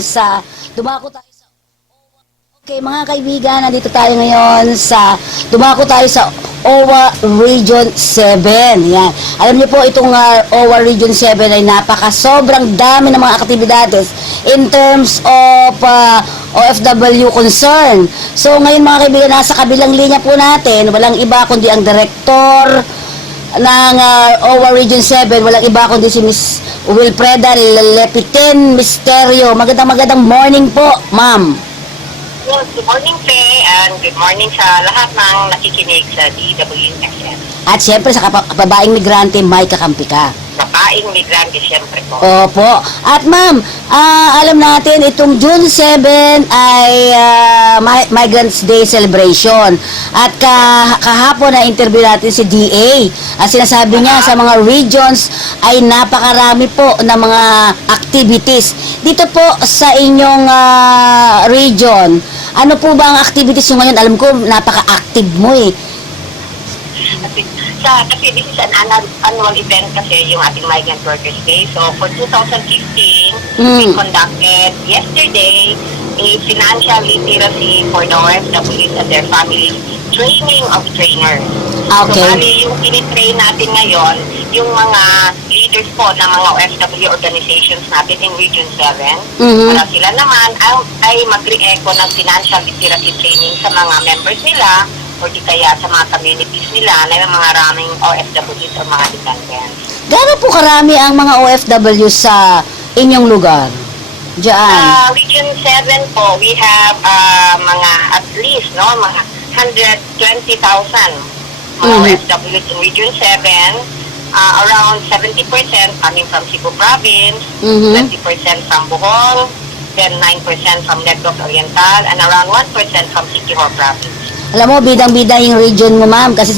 sa dumako tayo sa Okay, mga kaibigan, nandito tayo ngayon sa dumako tayo sa OWA Region 7. Yan. Alam niyo po itong OWA Region 7 ay sobrang dami ng mga aktibidades in terms of OFW concern. So ngayon mga kaibigan, nasa kabilang linya po natin, walang iba kundi ang director ng OWA Region 7, walang iba kundi si Miss Wilfreda Lepitin Misterio. Magandang morning po, ma'am. Well, good morning, Faye, and good morning sa lahat ng nakikinig sa DWFM. At syempre sa kababaeng migrante, may kakampi ka. Babaeng migrante, syempre po. Opo. At ma'am, alam natin itong June 7 ay Migrants Day celebration. At kahapon na interview natin si DA. At sinasabi niya sa mga regions ay napakarami po na mga activities. Dito po sa inyong region, ano po ba ang activities nyo ngayon? Alam ko, napaka-active mo eh. Kasi this is an annual event kasi yung ating Migrant Workers Day. So for 2015, we conducted yesterday a financial literacy for the OFWs and their families training of trainers. Okay. So bali yung tinitrain natin ngayon, yung mga leaders po ng mga OFW organizations natin in Region 7. Para sila naman ay mag-re-echo ng financial literacy training sa mga members nila o di kaya sa mga communities nila na yung mga raming OFWs o mga dependents. Gaano po karami ang mga OFW sa inyong lugar? Diyan. Region 7 po, we have mga at least mga 120,000 mga OFWs in Region 7. Around 70% coming from Cebu Province, 20% from Bohol, then 9% from Negros Oriental, and around 1% from Siquijor Province. Alam mo, bidang-bida yung region mo, ma'am, kasi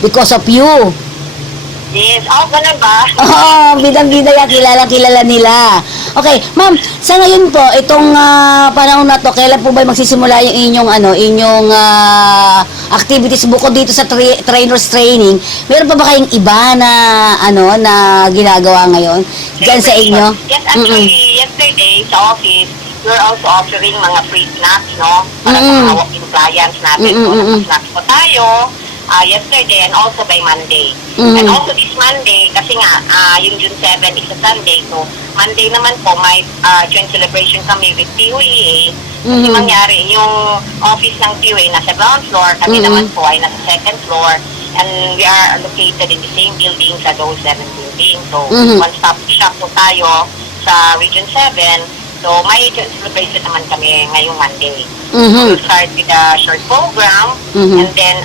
because of you. Yes, ganun ba? Oo, bidang-bida yan, kilala nila. Okay, ma'am, sa ngayon po, itong panahon na to, kailan po ba magsisimula yung inyong activities bukod dito sa trainers training? Meron pa ba kayong iba na na ginagawa ngayon diyan sa inyo? Yes, actually, yesterday sa office, we're also offering mga free snacks, para sa mga walk-in clients natin. So, snacks po tayo yesterday and also by Monday. And also this Monday, kasi nga, yung June 7 is a Sunday, so Monday naman po, may joint celebration kami with PUEA. Kasi mangyari, yung office ng PUEA nasa ground floor, kami naman po ay nasa second floor, and we are located in the same building sa those 7 buildings. So, one-stop shop po tayo sa Region 7. So, may celebration naman kami ngayong Monday. We'll start with a short program, and then,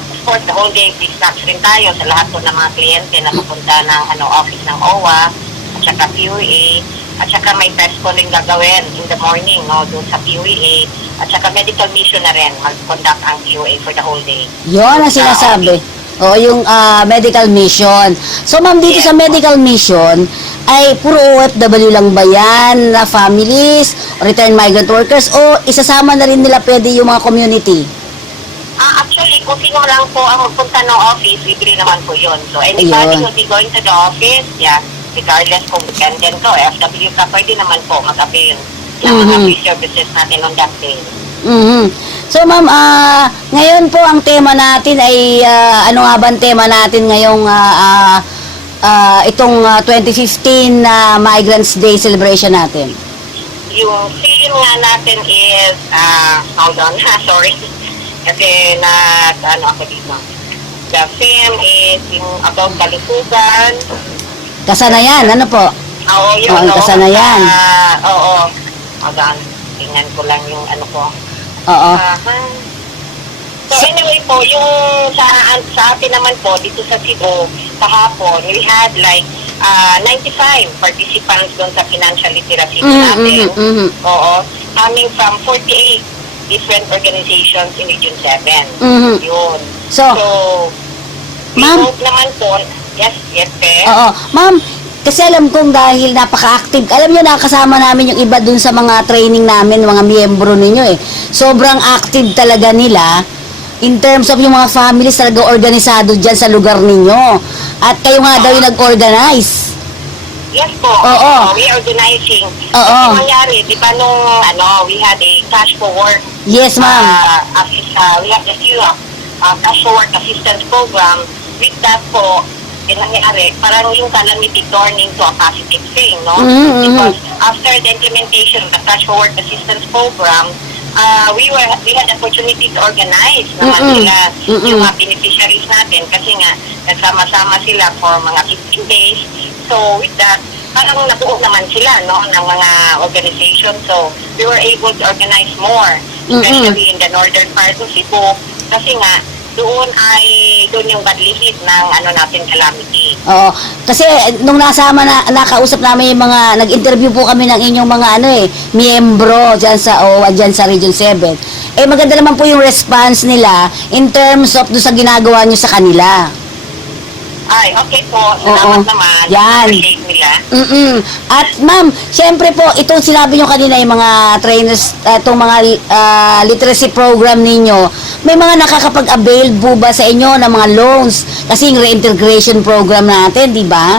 of course, the whole day, free snacks rin tayo sa lahat po ng mga kliyente na pupunta ng office ng OWA, at saka PUEA, at saka may press call rin gagawin in the morning, doon sa PUEA, at saka medical mission na rin, mag-conduct ang PUEA for the whole day. Yun ang sinasabi. O, yung medical mission. So, ma'am, dito sa medical mission, ay puro OFW lang ba yan, na families, returned migrant workers, o isasama na rin nila pwede yung mga community? Actually, kung sino lang po ang magpunta ng office, libre naman po yun. So, anybody who'll be going to the office, regardless kung dependent ko, OFW ka, pwede naman po mag-avail ng mga free services natin on that day. So ma'am, ngayon po ang tema natin ay ano nga ba ang tema natin ngayong itong 2015 Migrants Day celebration natin? Yung theme nga natin is hold on, sorry. Kasi ako dito. The theme is yung about kalusugan. Kasanayan, ano po? Oo, yun. Kasanayan. Oo. Hold on. Tingnan ko lang yung ko. Oo. So anyway po, yung sa atin naman po, dito sa Cebu, kahapon, we had like 95 participants doon sa financial literacy natin. Oo. Coming from 48 different organizations in Region 7. Yun. So we hope naman po, yes, Pe. Oo. Ma'am, kasi alam kong dahil napaka-active, alam nyo, nakasama namin yung iba dun sa mga training namin, mga miyembro ninyo eh. Sobrang active talaga nila in terms of yung mga families talaga organisado dyan sa lugar ninyo. At kayo nga daw yung nag-organize. Yes po. Oo. We are organizing. Oo. Kasi nangyari, di ba nung we had a cash for work. Yes, ma'am. We have the CUAP, cash for work assistance program. With that po, nangyari, parang yung calamity turning to a positive thing, no? Because after the implementation of the cash for work assistance program, we had opportunity to organize naman sila yung mga beneficiaries natin kasi nga nagsama-sama sila for mga 15 days. So with that, parang nabuo naman sila no ng mga organization. So we were able to organize more, especially in the northern part of Cebu kasi nga doon yung badlihit ng natin calamity. Oo. Kasi nung nakausap namin yung mga, nag-interview po kami ng inyong mga miyembro dyan sa OWA, dyan sa Region 7. Maganda naman po yung response nila in terms of doon sa ginagawa nyo sa kanila. Ay, okay po. Salamat naman. Yan. Appreciate nila. At ma'am, syempre po, itong sinabi nyo kanina, yung mga trainers, itong mga literacy program ninyo, may mga nakakapag-avail po ba sa inyo ng mga loans? Kasi yung reintegration program natin, di ba?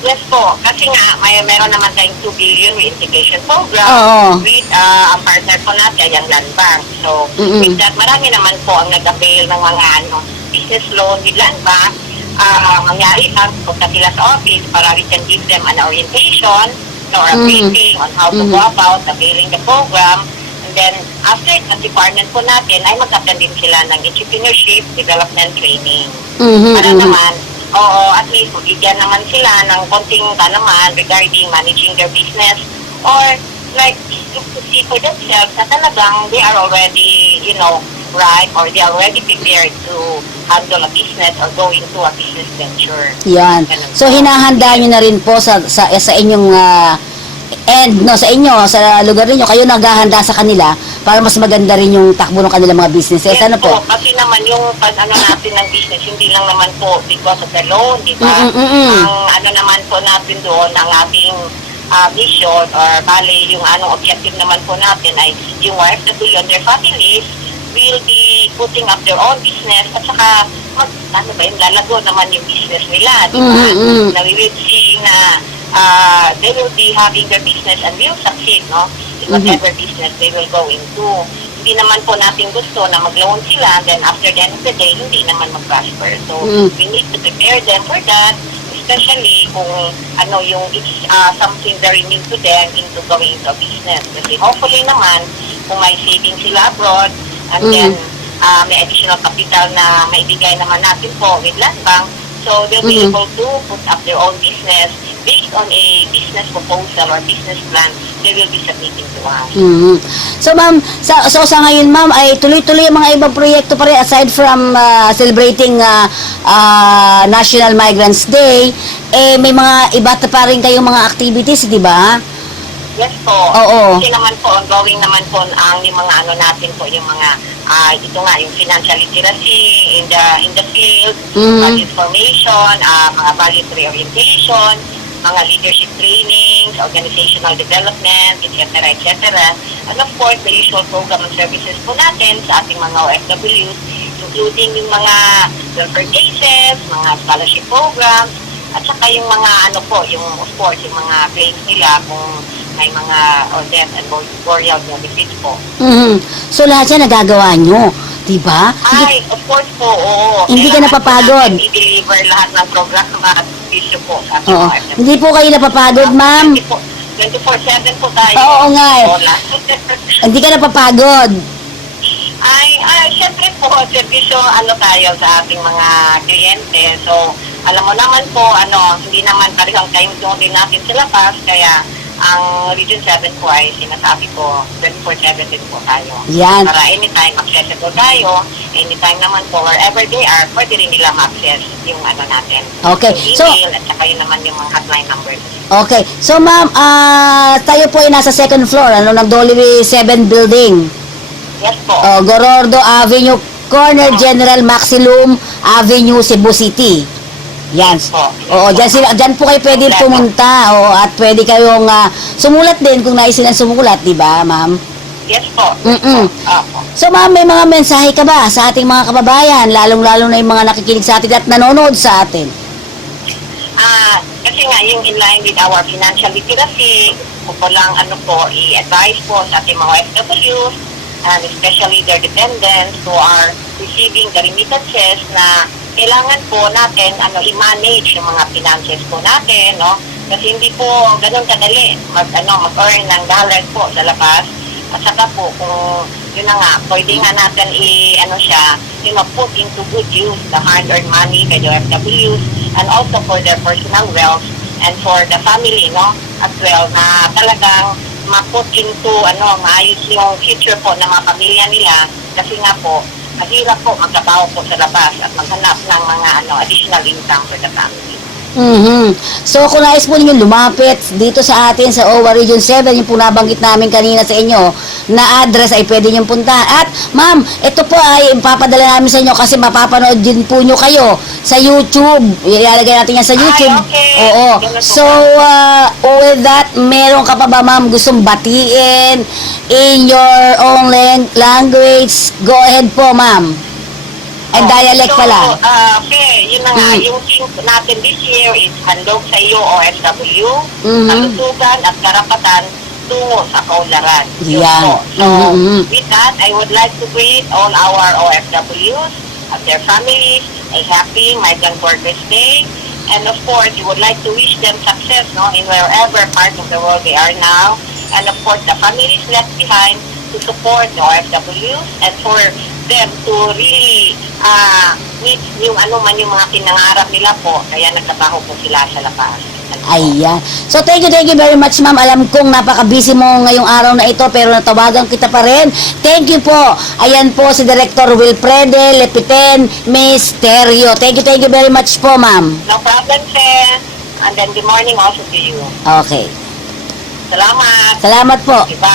Yes po. Kasi nga, meron naman tayong 2 billion reintegration program Oo. with ang partner po natin, yung Land Bank. So, with that, marami naman po ang nag-avail ng mga business loan with Land Bank. Mangyari lang, punta sila sa office para we can give them an orientation or a briefing on how to go about availing the program. And then, after the department po natin, ay mag-attend din sila ng entrepreneurship development training. Para naman, at least, bigyan naman sila ng konting kalaman regarding managing their business or like, to see for themselves na talagang they are already, right, or they are already prepared to handle a business or go into a business venture. Yan. So, hinahanda nyo na rin po sa inyong sa inyo, sa lugar ninyo, kayo naghahanda sa kanila para mas maganda rin yung takbo ng kanilang mga businesses. Yes, Ano po? Kasi naman yung natin ng business, hindi lang naman po because of the loan, di ba? Ang naman po natin doon, ang ating mission or bali, yung objective naman po natin ay yung OFW and their families will be putting up their own business at saka lalago naman yung business nila, di ba? Na we will see na they will be having their business and will succeed, no? In whatever business they will go into. Hindi naman po natin gusto na mag-loan sila, then after the end of the day, hindi naman mag-prosper. So, we need to prepare them for that, especially kung yung it's something very new to them into going into a business. Kasi hopefully naman, kung may savings sila abroad, and then may additional capital na maibigay naman natin po with Land Bank, so they'll be able to put up their own business based on a business proposal or business plan they will be submitting to us. So ma'am, sa ngayon ma'am ay tuloy-tuloy ang mga ibang proyekto pa rin aside from celebrating National Migrants Day, may mga iba pa rin kayong mga activities, di ba? Yes po. Oo. Kasi naman po, ongoing naman po ang yung mga natin po, yung mga, ito nga, yung financial literacy in the field, budget formation, mga budget reorientation, mga leadership trainings, organizational development, etc., etc. And of course, the usual program and services po natin sa ating mga OFWs, including yung mga welfare cases, mga scholarship programs, at saka yung mga yung of course, yung mga claims nila kung may mga death and burial benefits po. So lahat yan nagagawa nyo, di ba? Ay, of course po, oo. Hindi ka napapagod? I-deliver lahat ng programa at issue po sa ating Oo. OFW. Hindi po kayo napapagod, ma'am? 24/7 po tayo. Oo nga eh. Wala. Hindi ka napapagod? Ay, syempre po, servisyo tayo sa ating mga kliyente. So, alam mo naman po, hindi naman parehong time zone din natin sa labas, kaya ang Region 7 po ay sinasabi ko, 24/7 din po tayo. Yan. Para anytime accessible tayo, anytime naman po, wherever they are, pwede rin nila ma-access yung natin. Okay. Yung email, at saka yun naman yung mga hotline numbers. Okay. So ma'am, tayo po ay nasa second floor, ng Dolby 7 building. Yes po. Gorordo Avenue, corner General Maximum Avenue, Cebu City. Yan. Po. Oo, dyan po kayo pwede pumunta. At pwede kayong sumulat din kung nais silang sumulat, di ba, ma'am? Yes po. Opo. So, ma'am, may mga mensahe ka ba sa ating mga kababayan, lalong-lalo na yung mga nakikinig sa atin at nanonood sa atin? Kasi nga, yung in line with our financial literacy, kung po lang i-advise po sa ating mga OFWs, and especially their dependents who are receiving the remittances na kailangan po natin i-manage yung mga finances po natin, no? Kasi hindi po ganun kadali mag-earn ng dollars po sa labas. At saka po, kung yun na nga, pwede nga natin put into good use the hard-earned money by the OFWs and also for their personal wealth and for the family, no? As well, na talagang ma-put into, maayos yung future po ng mga pamilya nila. Kasi nga po, mahirap po magtrabaho po sa labas at maghanap ng mga additional income for the family. So, kung nais po ninyo lumapit dito sa atin sa OWA Region 7, yung po nabanggit namin kanina sa inyo na address ay pwede niyong puntahan. At, ma'am, ito po ay papadala namin sa inyo kasi mapapanood din po nyo kayo sa YouTube. Ilalagay natin yan sa YouTube. Okay. Oo. So, with that, meron ka pa ba, ma'am, gustong batiin in your own language? Go ahead po, ma'am. And dialect pala. Okay, yun na nga. Yung theme natin this year is handog sa iyo OFW, kalusugan at karapatan tungo sa kaunlaran. Yun po. So, with that, I would like to greet all our OFWs and their families a happy Migrant Workers Day. And of course, we would like to wish them success in wherever part of the world they are now. And of course, the families left behind to support the OFWs and for them to really meet yung yung mga pinangarap nila po, kaya nagtrabaho po sila sa labas. Ayan. So, thank you very much, ma'am. Alam kong napaka-busy mo ngayong araw na ito, pero natawagan kita pa rin. Thank you po. Ayan po si Director Wilfrede Lepiten Misterio. Thank you very much po, ma'am. No problem, sir. And then good morning also to you. Okay. Salamat. Salamat po. Diba?